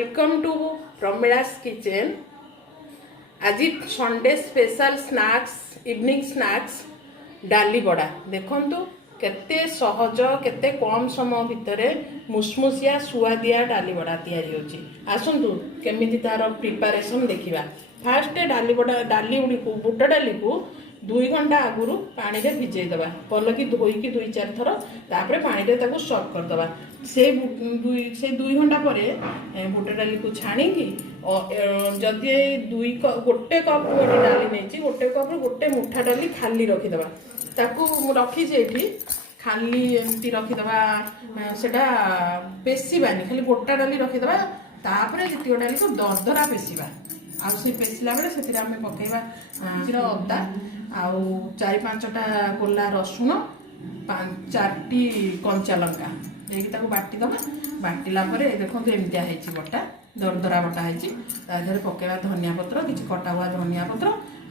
Welcome to Pramila's kitchen. आज Sunday special snacks evening snacks डाली बड़ा देखंतु केते सहज केते कम समय भितर मुसमुसिया सुआदिया डाली बड़ा तैयारी होची। आसंतु केमिति तार प्रिपरेशन देखिबा। फास्ट डाली बड़ा डाली उडी को बुटा डाली को 2 घंटा आगुरु पानी रे भिजै दबा पल की धोई की 2-4 थर तापरे पानी रे ताको सॉक कर दबा। से 2 घंटा परे बुटा डाली को छाणी की जदि गोटे कप डाली नहीं गोटे कप गोटे मुठा डाली खाली रखी दबा ताको रखी जेठी खाली एमती रखी दबा सेटा पेसिबानी खाली गोटा डाली रखी दबा तापरे जितियो डाली को दरदरा पेसिबा आ से पेसिला बेले सेतिर आमे पकेबा अदा आउ 4-5टा कोला रसुण 4टी कंचा लंका देकी ताको बाटी दबा बाटिला परे देखंतु एमतिया हेची बटा दरदरा बटा हेची ता देहरे पकेबा धनिया पत्र किछि कटा हुआ धनिया पत्र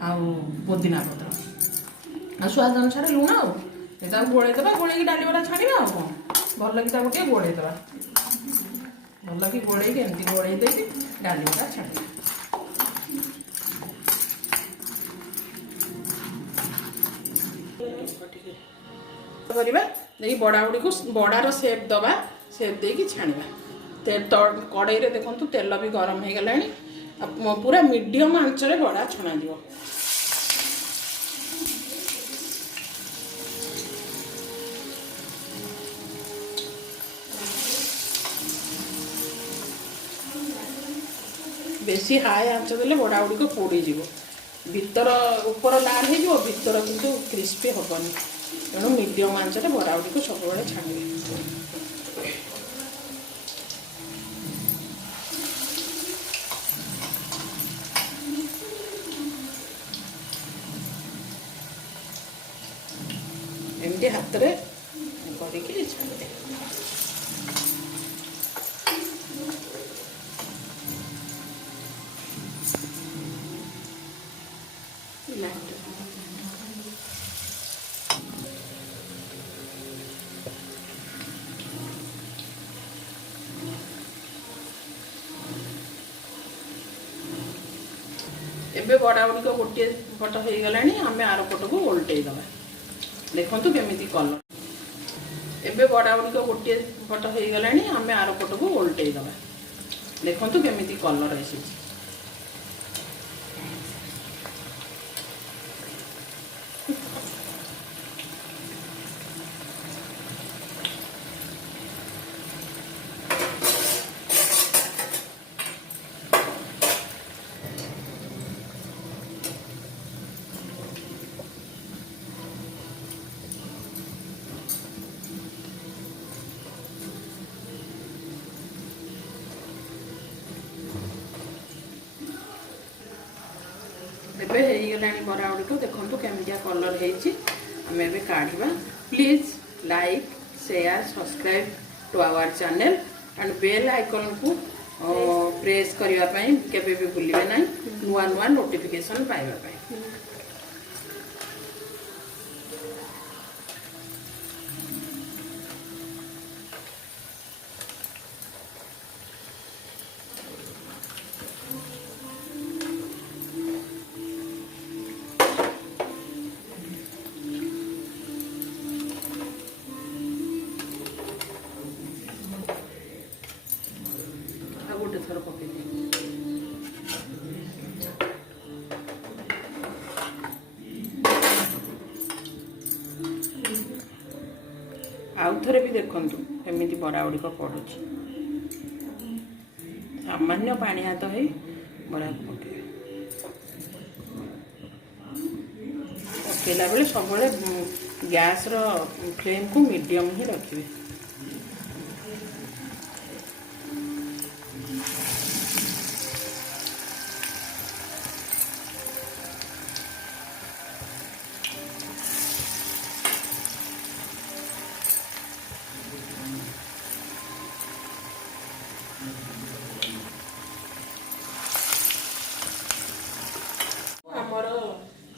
आउ पुदीना पत्र आ स्वाद अनुसार लुण आउ एटा गोळे दबा गोळे की डाली बड़ा छाणीबा आ कोन भल की ताको के गोळे दबा भल की गोळे के एमती गोळे देकी डाली बड़ा छाणीबा। करिबा देखि बड़ा उडी को बड़ार शेप दबा शेप देकी छाणीबा कड़ाई रे देखंतु तेल भी गरम हो गलानी पूरा मीडियम आंच रे बड़ा छणा दियो। बेसी हाई आंच देले बड़ा उडी को पोड़ी जीवो भीतर ऊपर लाल हो जीवो भीतर किंतु क्रिस्पी होबनी तेणु मीडियम आंच रे बड़ा उडी को सब बड़े छाणीबे। एमती हाथ रे करके छाणीबे। एबे बड़ा उडी को गोटे पट हो गलानी आमे आर पट को उल्टै दबा देखंतु केमिति कलर एबे बड़ा उडी को गोटे पट हो गलानी आमे आर पट को उल्टै दबा देखंतु केमिति कलर आसी। एबे हे गलानी बड़ा उडी को देखंतु केमितिया कलर हेची हमें एबे काढिबा। Please like share subscribe to our channel and bell icon को प्रेस करिया पई केबे भी भूलिबे नै नुवा नुवा नोटिफिकेशन पाइबा पई। गोटे थर पके आउ थरे भी देखंतु एमिति बड़ा उडी को पडुची सामान्य पानी हाथ है बड़ा पके पकेला बेले सब गैस रो फ्लेम को मीडियम ही रखिबे।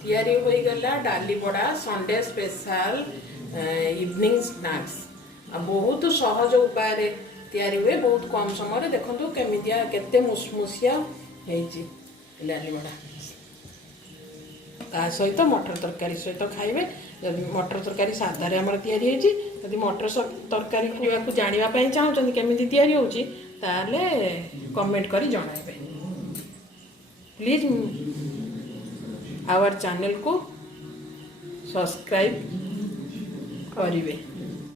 तैयारी हो गला डाली बड़ा संडे स्पेशल इवनिंग स्नैक्स बहुत सहज उपाय तैयारी हुए बहुत कम समय देखो केमितिया केते मुसमुसिया होइछि डाली बड़ा ता सहित मटर तरकारी सहित खाइबे। जदि मटर तरकारी साधारे आमर तैयारी होइछि जदि मटर तरकारी को जानिबा पई चाहुचंदी केमिति तैयारी होउछि ताले कमेंट करी जणाइबे। प्लीज आवर चैनल को सब्सक्राइब करिवे।